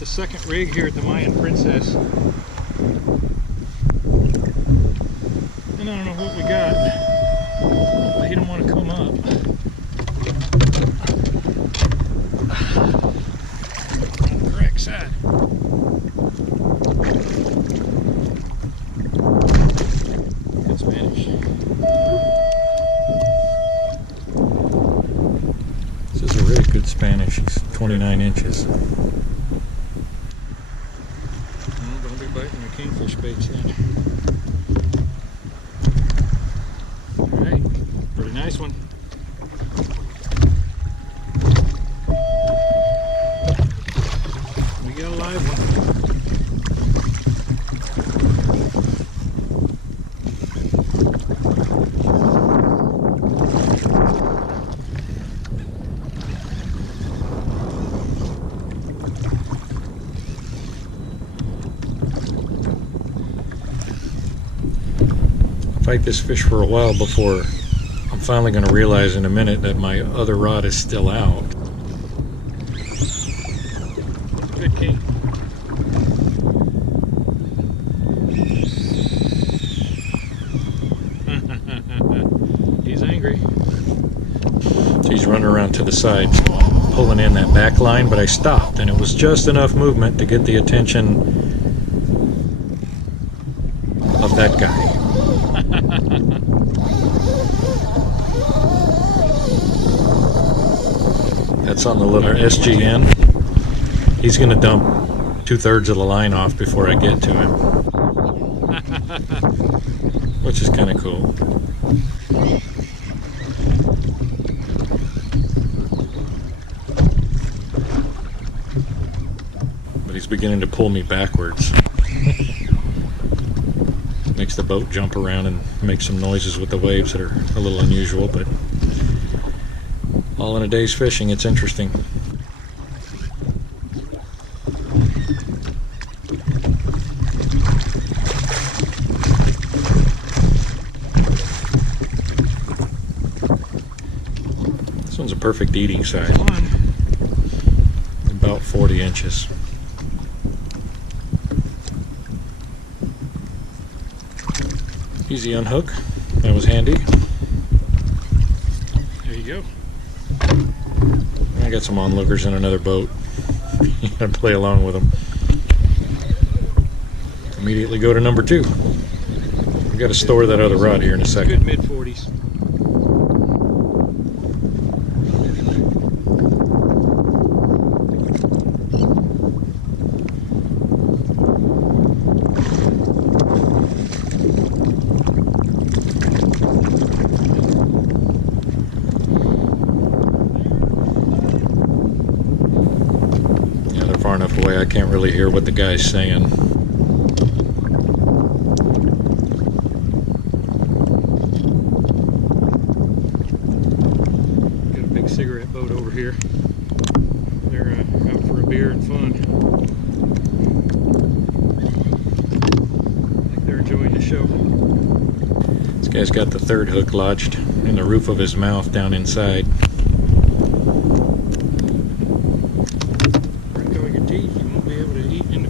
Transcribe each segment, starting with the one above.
the second rig here at the Mayan Princess. And I don't know what we got, but he don't want to come up. On the correct side. Good Spanish. This is a really good Spanish. He's 29 inches. Don't be biting your kingfish baits then. Alright, pretty nice one. We got a live one. Fight this fish for a while before I'm finally going to realize in a minute that my other rod is still out. Good king. He's angry. So he's running around to the side, so I'm pulling in that back line, but I stopped and it was just enough movement to get the attention of that guy. That's on the little SGN. He's going to dump 2/3 of the line off before I get to him. Which is kind of cool. But he's beginning to pull me backwards. Makes the boat jump around and make some noises with the waves that are a little unusual, but all in a day's fishing, it's interesting. This one's a perfect eating size. About 40 inches. Easy unhook. That was handy. There you go. I got some onlookers in another boat. You gotta play along with them. Immediately go to number 2. We gotta store that other rod here in a second. Good mid-40s. Far enough away I can't really hear what the guy's saying. Got a big cigarette boat over here. They're out for a beer and fun. I think they're enjoying the show. This guy's got the 3rd hook lodged in the roof of his mouth down inside.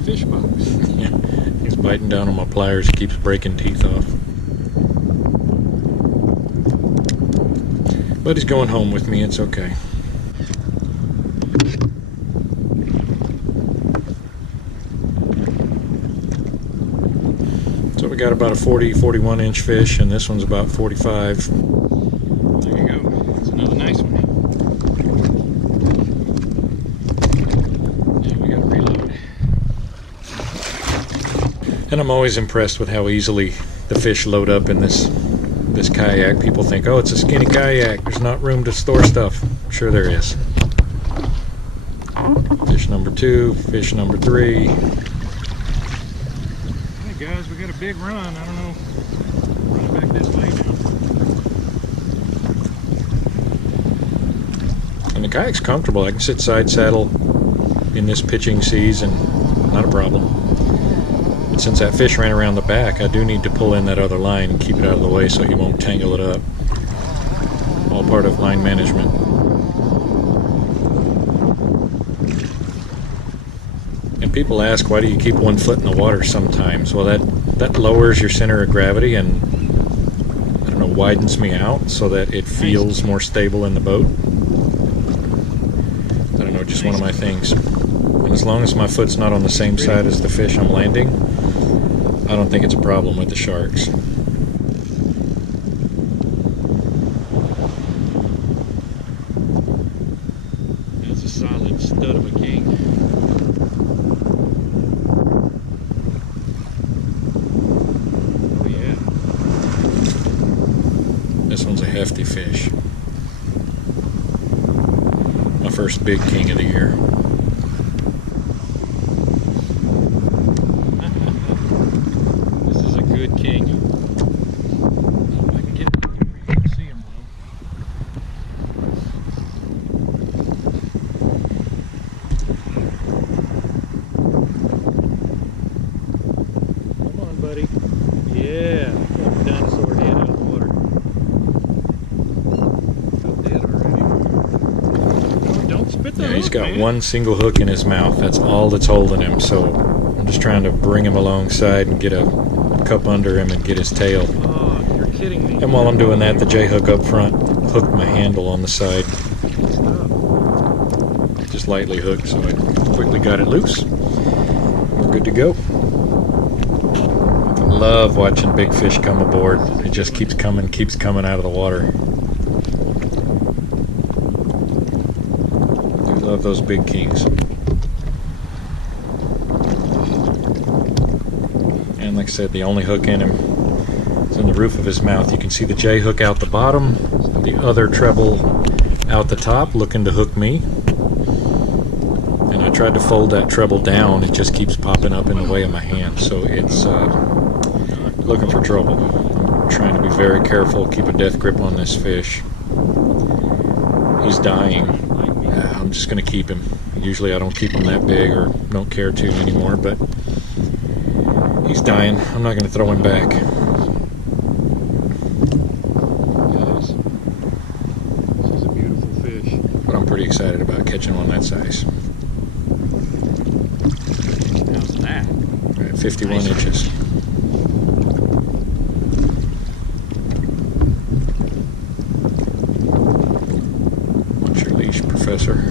Fish box. Yeah, he's biting down on my pliers, keeps breaking teeth off. But he's going home with me, it's okay. So we got about a 40-41 inch fish, and this one's about 45. There you go. That's another nice one. And I'm always impressed with how easily the fish load up in this kayak. People think, oh, it's a skinny kayak, there's not room to store stuff. Sure there is. Fish number 2, fish number 3. Hey guys, we got a big run. I don't know, running back this way now. And the kayak's comfortable. I can sit side saddle in this pitching seas and not a problem. Since that fish ran around the back, I do need to pull in that other line and keep it out of the way so he won't tangle it up. All part of line management. People ask, why do you keep one foot in the water sometimes? Well, that lowers your center of gravity and, I don't know, widens me out so that it feels more stable in the boat. I don't know, just one of my things. And as long as my foot's not on the same side as the fish I'm landing, I don't think it's a problem with the sharks. That's a solid stud of a king. Oh yeah. This one's a hefty fish. My first big king of the year. This is a good king. If I can get it where you can see him well. Come on, buddy. Yeah, got the dinosaur head out of the water. About dead already. Oh, don't spit the hook, He's got man. one single hook in his mouth. That's all that's holding him. So I'm just trying to bring him alongside and get a cup under him and get his tail. Oh, you're kidding me. And while I'm doing that, the J-hook up front hooked my handle on the side. Stop. Just lightly hooked, so I quickly got it loose. We're good to go. I love watching big fish come aboard. It just keeps coming out of the water. I love those big kings. And like I said, the only hook in him is in the roof of his mouth. You can see the J hook out the bottom, the other treble out the top looking to hook me. And I tried to fold that treble down, it just keeps popping up in the way of my hand, so it's looking for trouble. I'm trying to be very careful, keep a death grip on this fish. He's dying. I'm just going to keep him. Usually I don't keep him that big or don't care to anymore, but he's dying. I'm not going to throw him back. Guys, this is a beautiful fish. But I'm pretty excited about catching one that size. How's that? We're at 51 Nice. inches. What's your leash, Professor?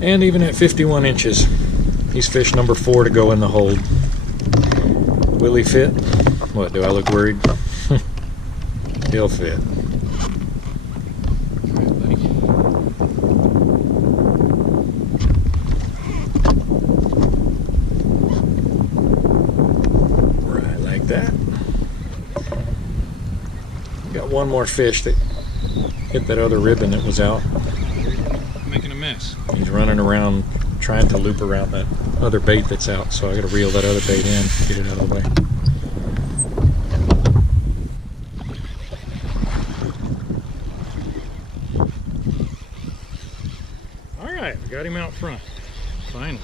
And even at 51 inches, he's fish number 4 to go in the hold. Will he fit? What, do I look worried? He'll fit. Try it, buddy. Right, like that. Got one more fish that hit that other ribbon that was out. Making a mess. He's running around trying to loop around that other bait that's out, so I gotta reel that other bait in, get it out of the way. Alright, we got him out front. Finally.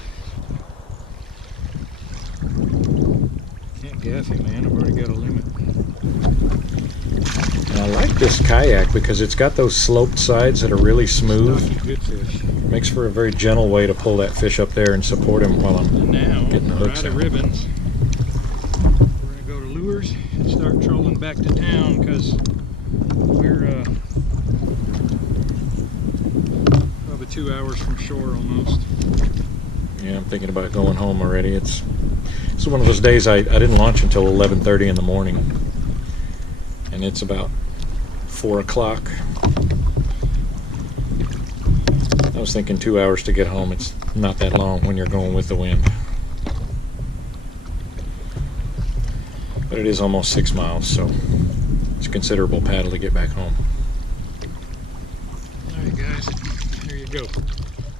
Can't gaff him, man. I've already got a limit. And I like this kayak because it's got those sloped sides that are really smooth. Stocky, good fish. Makes for a very gentle way to pull that fish up there and support him while I'm And now, getting the we're hooks out of out. ribbons. We're going to go to lures and start trolling back to town because we're probably 2 hours from shore almost. Yeah, I'm thinking about going home already. It's one of those days I didn't launch until 11:30 in the morning. And it's about 4 o'clock. I was thinking 2 hours to get home. It's not that long when you're going with the wind. But it is almost 6 miles, so it's a considerable paddle to get back home. Alright guys, here you go.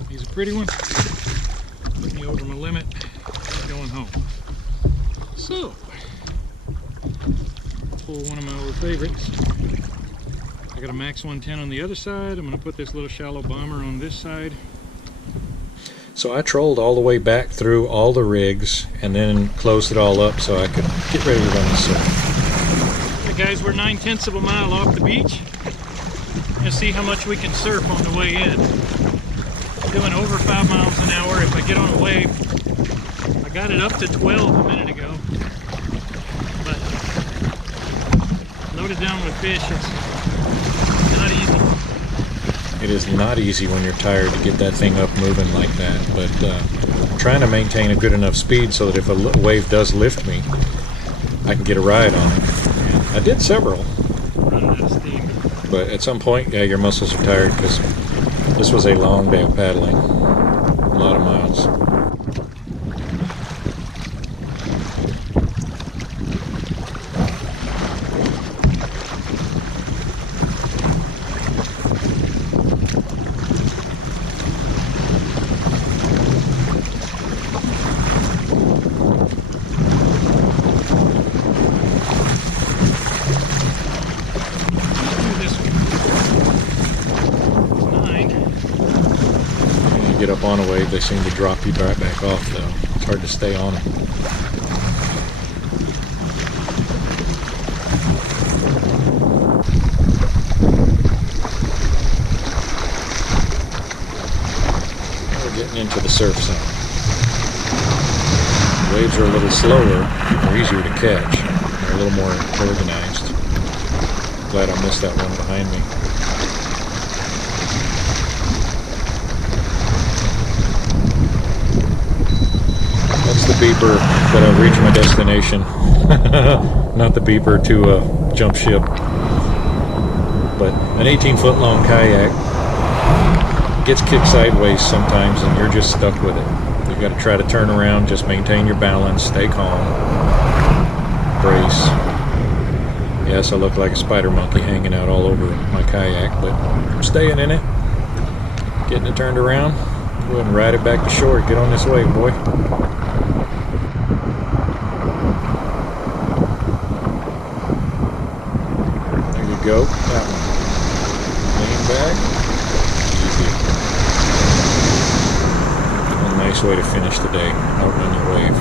He's a pretty one. Put me over my limit. Going home. So, pull one of my old favorites. I got a Max 110 on the other side. I'm going to put this little shallow bomber on this side. So I trolled all the way back through all the rigs and then closed it all up so I could get ready to run the surf. Alright guys, we're 9/10 of a mile off the beach. Let's see how much we can surf on the way in. doing over 5 miles an hour if I get on a wave. I got it up to 12 a minute ago, but loaded down with fish, it's not easy. It is not easy when you're tired to get that thing up moving like that, but trying to maintain a good enough speed so that if a wave does lift me, I can get a ride on it. And I did several. Running out of steam. But at some point, yeah, your muscles are tired because this was a long day of paddling. A lot of miles. Get up on a wave, they seem to drop you right back off though. It's hard to stay on them. We're getting into the surf zone. Waves are a little slower, they're easier to catch. They're a little more organized. Glad I missed that one behind me. That's the beeper that I've reached my destination. Not the beeper to jump ship. But an 18-foot long kayak gets kicked sideways sometimes and you're just stuck with it. You've got to try to turn around, just maintain your balance, stay calm, brace. Yes, I look like a spider monkey hanging out all over my kayak, but I'm staying in it, getting it turned around. Go ahead and ride it back to shore. Get on this wave, boy. Go. That one. Lean back. Easy. A nice way to finish the day. Outrun your wave.